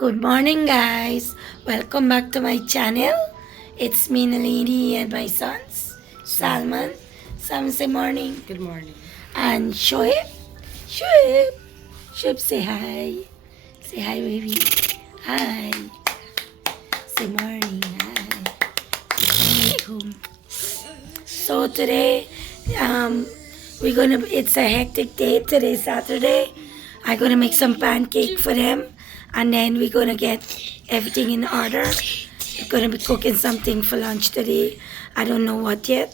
Good morning, guys. Welcome back to my channel. It's me, Nalini, and my sons, Salman. Salman, say morning. Good morning. And Shoaib. Shoaib. Shoaib, say hi. Say hi, baby. Hi. Say morning. Hi. Assalamualaikum. So today, it's a hectic day. Today's Saturday. I'm gonna make some pancake for them, and then we're gonna get everything in order. We're gonna be cooking something for lunch today. I don't know what yet.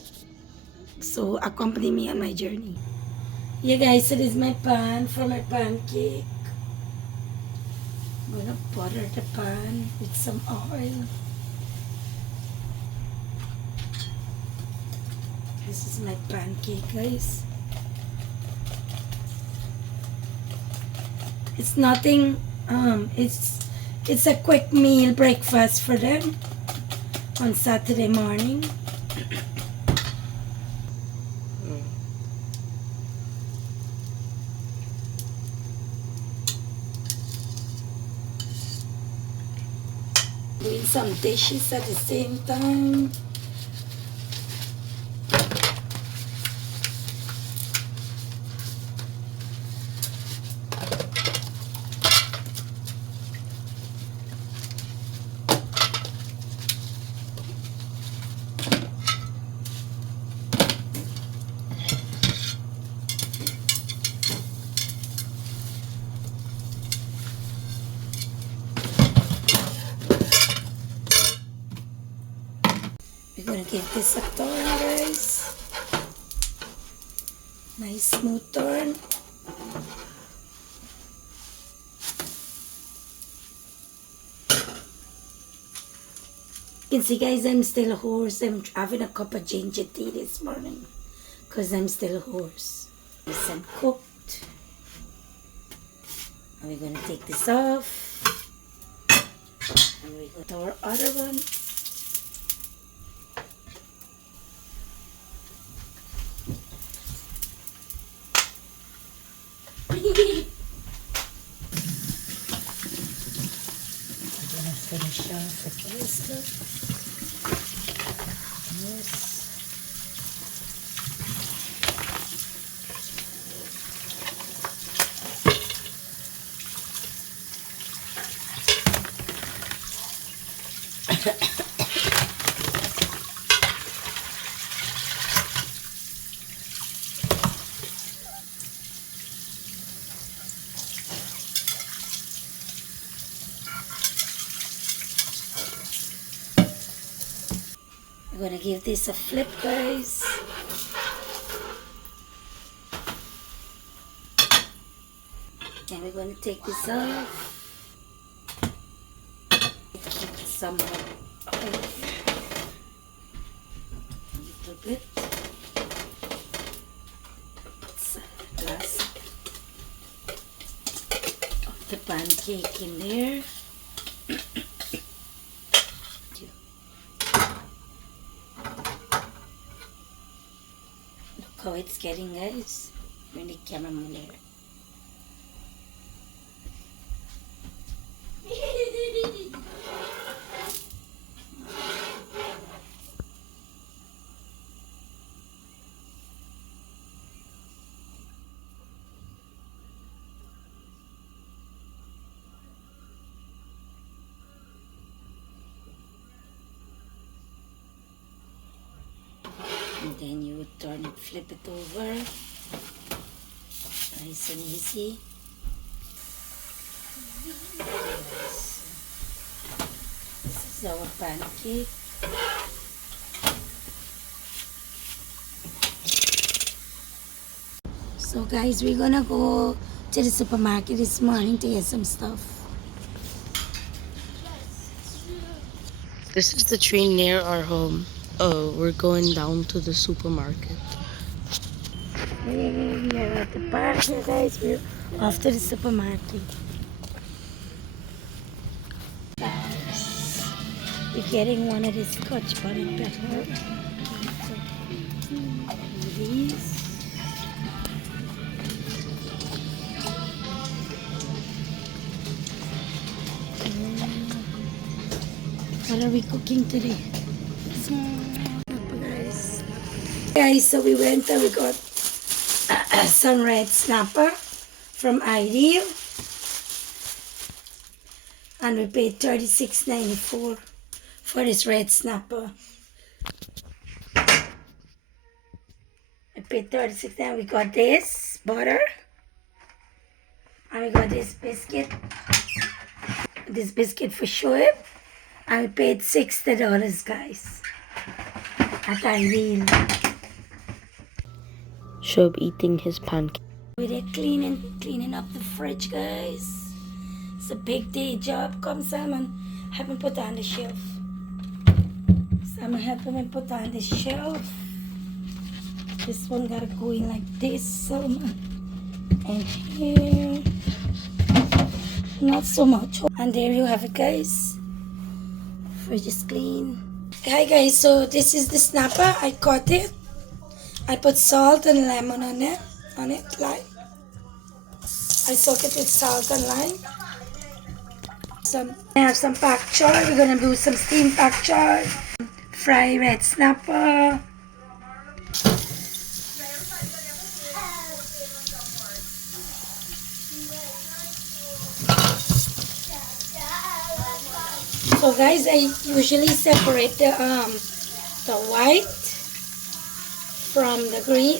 So accompany me on my journey. Yeah, guys, so this is my pan for my pancake. I'm gonna butter the pan with some oil. This is my pancake, guys. It's nothing, it's a quick meal breakfast for them on Saturday morning. Doing some dishes at the same time. We're gonna give this a turn, guys. Nice smooth turn. You can see, guys, I'm still hoarse. I'm having a cup of ginger tea this morning because I'm still hoarse. Nice and cooked. And we're gonna take this off. And we go to our other one. Finish off with this look. Yes. I'm gonna give this a flip, guys. And we're gonna take this off. Keep some oil. A little bit. It's a glass of the pancake in there. How it's getting, guys. Bring the camera there. And then you would turn it, flip it over. Nice and easy. This is our pancake. So guys, we're gonna go to the supermarket this morning to get some stuff. This is the train near our home. Oh, we're going down to the supermarket. Hey, we are at the park here, guys. We're off to the supermarket. Guys, we're getting one of these Scotch bonnet pepper. These. What are we cooking today? Snapper, guys. Guys, so we went and we got some red snapper from Ideal. And we paid $36.94 for this red snapper. I paid $36 and we got this butter. And we got this biscuit. This biscuit for Shoaib. And we paid $60, guys. At Ideal. Shoaib eating his pancake. We're cleaning up the fridge, guys. It's a big day job. Come, Simon. Help me put on the shelf. Simon, help me put on the shelf. This one gotta go in like this, Simon. And here. Not so much. And there you have it, guys. Fridge is clean. Hi, guys. So this is the snapper. I cut it. I put salt and lemon on it. Lime. I soak it with salt and lime. I have some pak choy. We're gonna do some steamed pak choy. Fry red snapper. So guys, I usually separate the white from the green.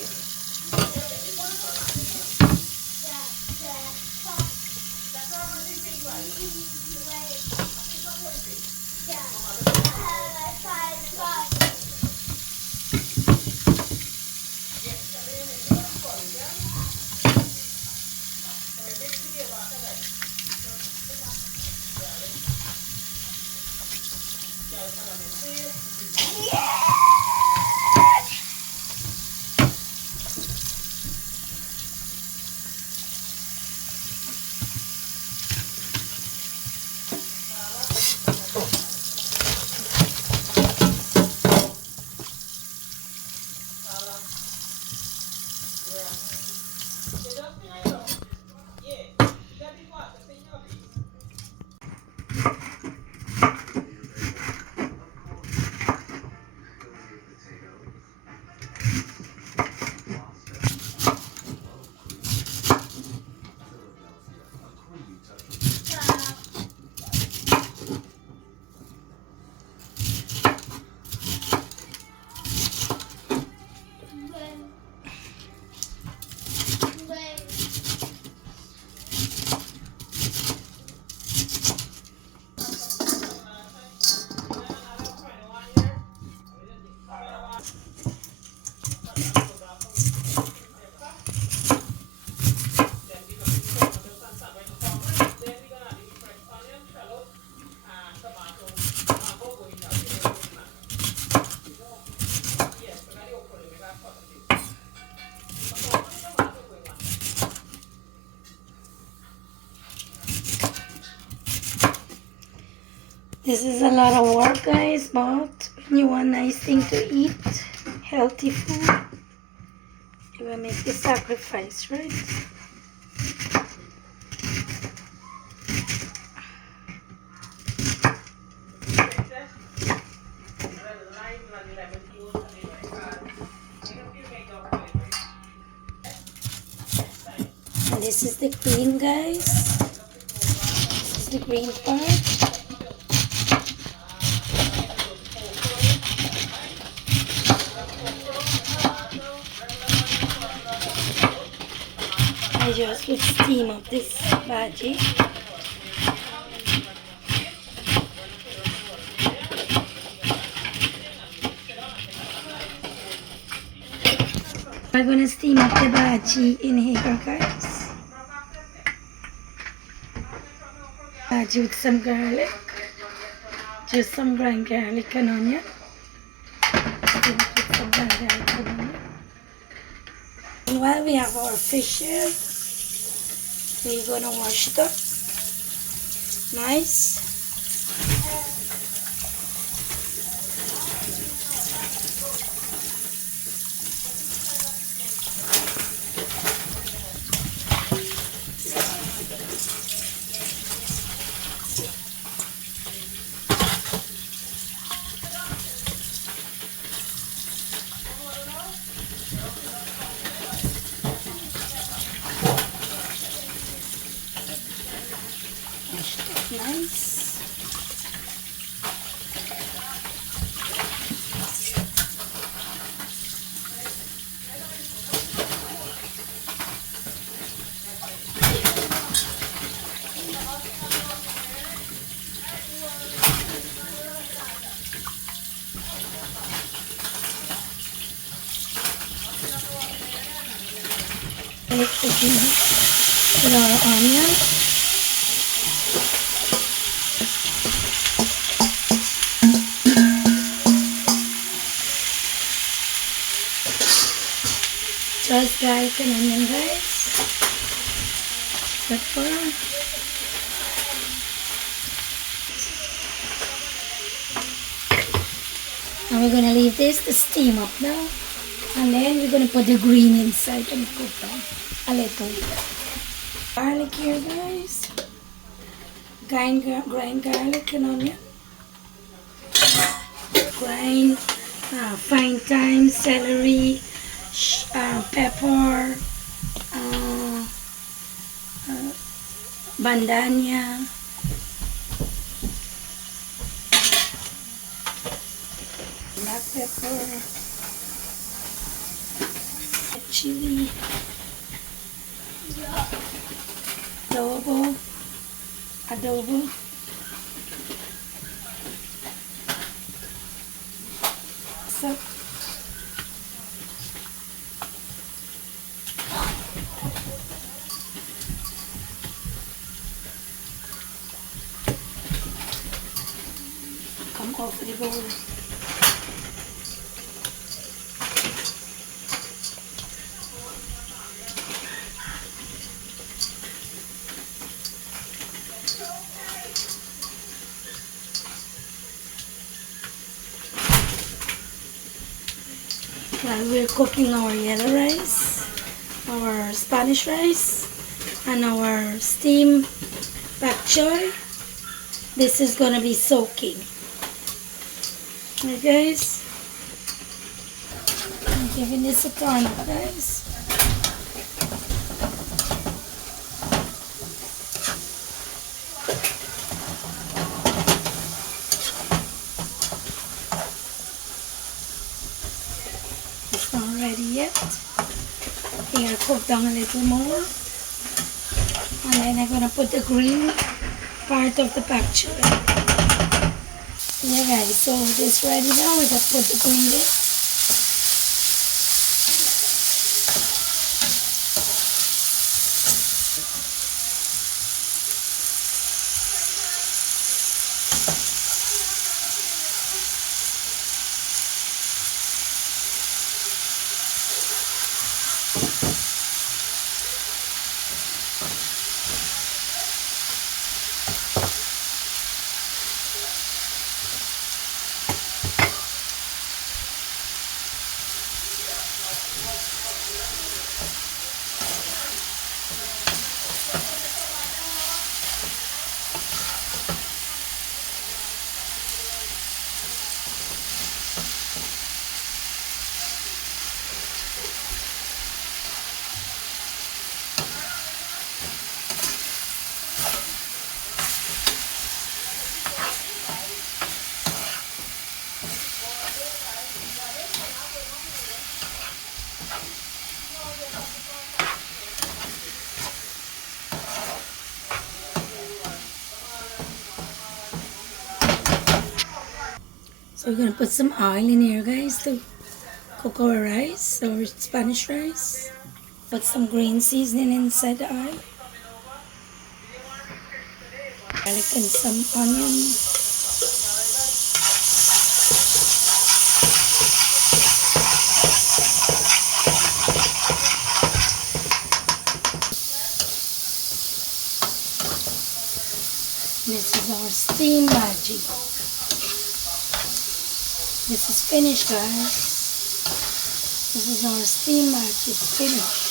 This is a lot of work, guys, but when you want nice thing to eat, healthy food, you will make the sacrifice, right? And this is the green, guys. This is the green part. I just would steam up this bhaji. We're gonna steam up the bhaji in here, guys. Bhaji with some garlic, just some ground garlic and onion. Steam it with some ground garlic and onion. And while we have our fish here, we're gonna wash it up nice. nice. With our onion. Just garlic and onion, guys. Pepper. And we're gonna leave this to steam up now. And then we're gonna put the green inside and cook down a little. Garlic here, guys. Grind garlic and onion. Grind fine thyme, celery, pepper, bandania, black pepper, chili, adobo, so come over the bowl. While we're cooking our yellow rice, our Spanish rice, and our steamed pak choy, this is gonna be soaking. Okay, guys, I'm giving this a turn up, guys. It's not ready yet. I'm gonna cook down a little more, and then I'm gonna put the green part of the pak choy. Yeah, guys, so this ready now. We gotta put the green in. So we're gonna put some oil in here, guys, to cook our rice, our Spanish rice. Put some green seasoning inside the oil. Garlic and some onion. This is our steamed bhaji. This is finished, guys. This is our steamed bhaji. It's finished.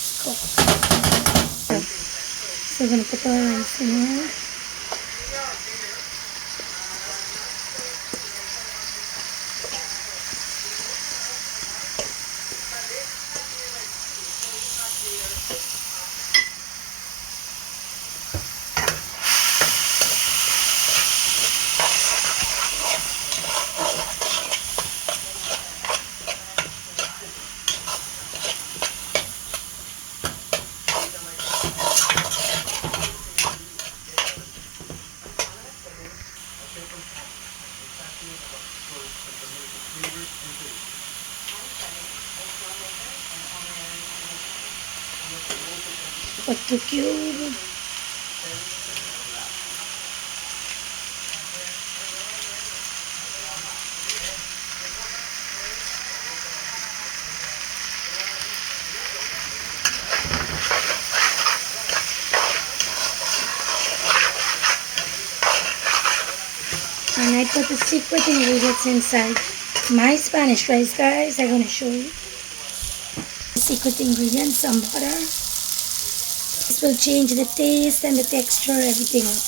It's cooked. So we're gonna put our rice in here. too cute. And I put the secret ingredients inside my Spanish rice, guys. I'm going to show you. Secret ingredients, some butter. This will change the taste and the texture, everything else.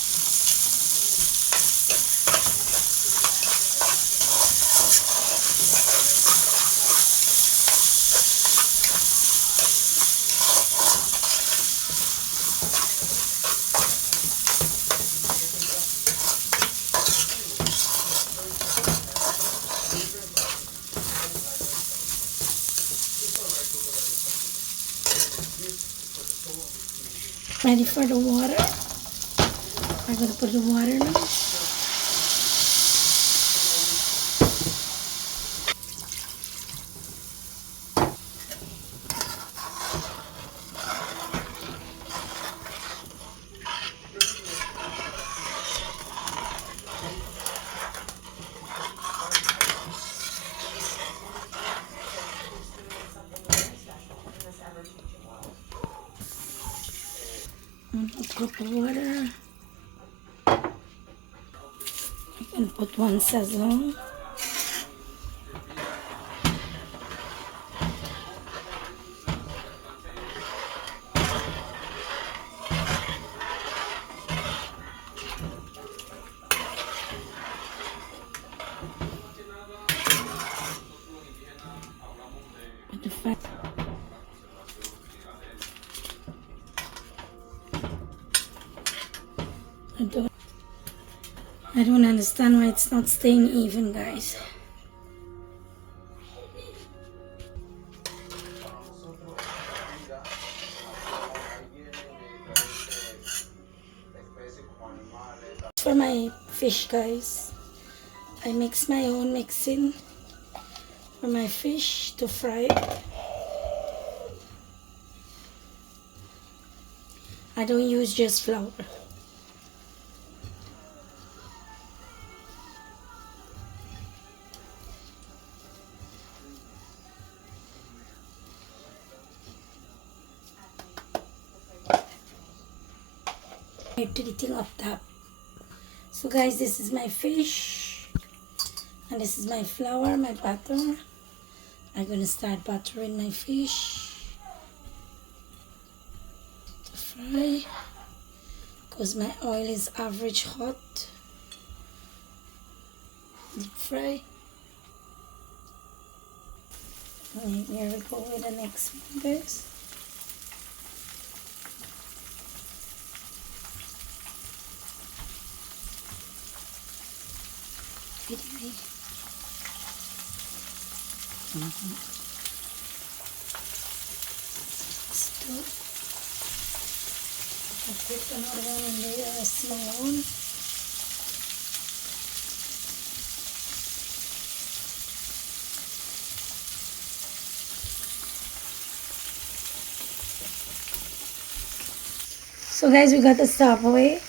Ready for the water. I'm going to put the water now. Put the water. I can put one sazon. Put the fat. I don't understand why it's not staying even, guys. For my fish, guys, I mix my own mixing for my fish to fry it. I don't use just flour. Everything up top. So guys, this is my fish and this is my flour, my butter. I'm gonna start buttering my fish to fry because my oil is average hot. Deep fry. And here we go with the next one, guys. I'll put another one in there, a small one. So guys, we got the Subway.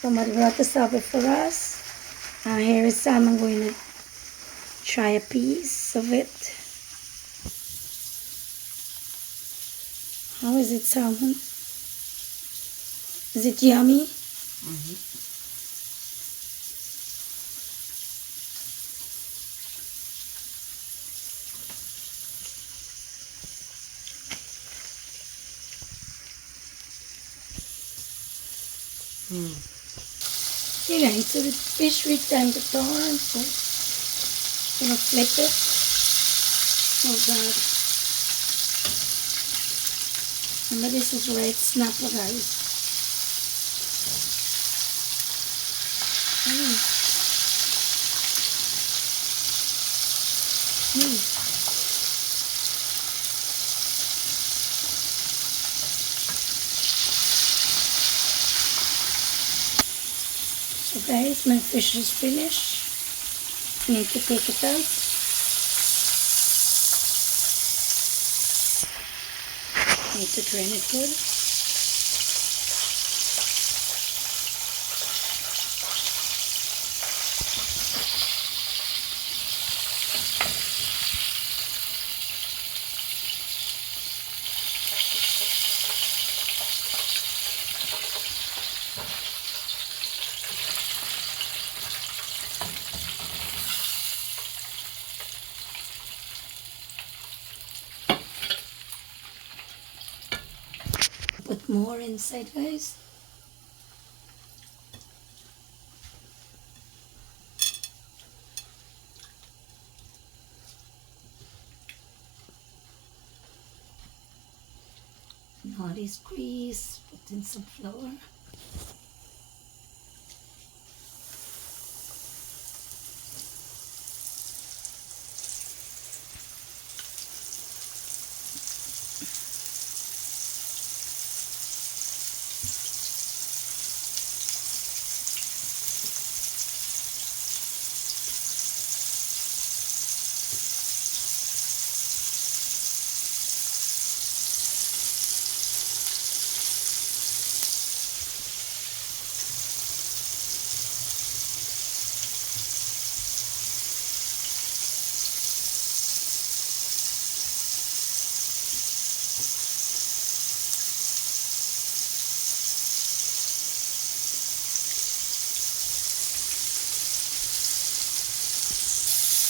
Somebody brought the Subway for us. Here is some. I'm going to try a piece of it. How is it, salmon? Is it yummy? Yeah, so the fish with time to turn, so I'm gonna flip it. Oh god. Remember, this is red snapper, guys. So guys, my fish is finished. I need to take it out. I need to drain it good. more inside, guys. Now this grease, put in some flour.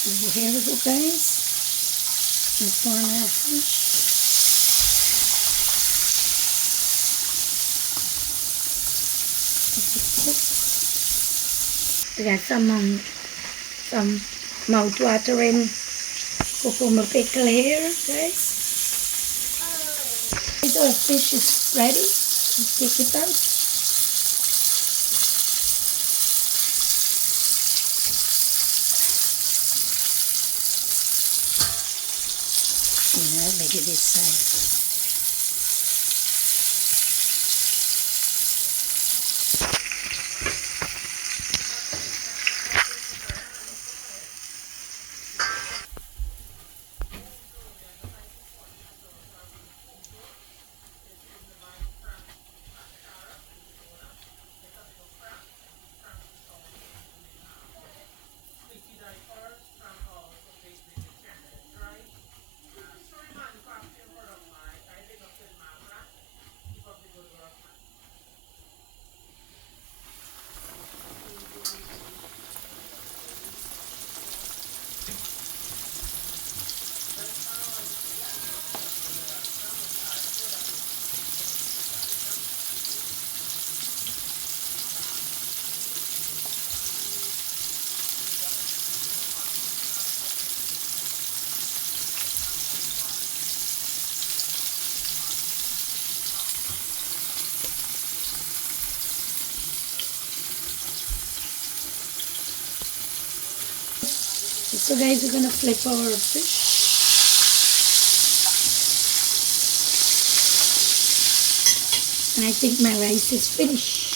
So here we go, guys. Let's pour our fish. We got some mouth-watering cucumber pickle here, guys. So our fish is ready. Let's take it out. Make it this side. So guys, we're gonna flip our fish. And I think my rice is finished.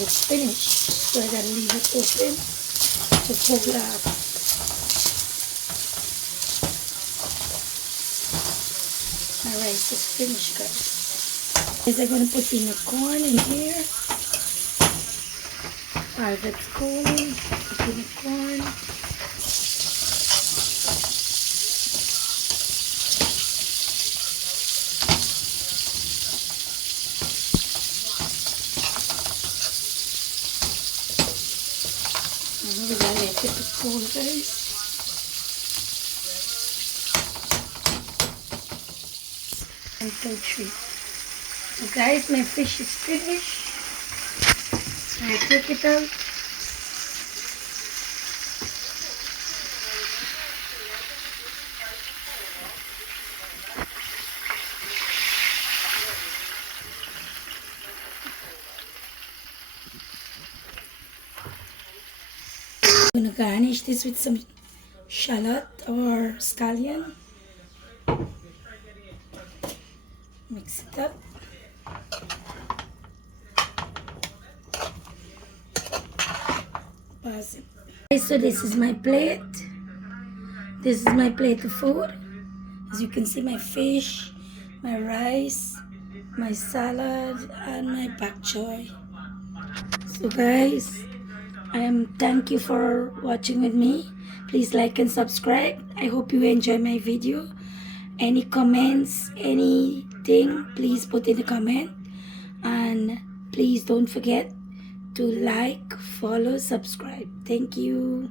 It's finished. So I gotta leave it open to cool up. My rice is finished, guys. I'm gonna put in the corn in here. While that's cooling, put in the corn. And we gotta let it cool, guys. And so three. So guys, my fish is finished. I take it out. I'm gonna garnish this with some shallot or scallion. Mix it up. So this is my plate. This is my plate of food. As you can see, my fish, my rice, my salad, and my pak choy. So guys, thank you for watching with me. Please like and subscribe. I hope you enjoy my video. Any comments, anything, please put in the comment. And please don't forget to like, follow, subscribe. Thank you.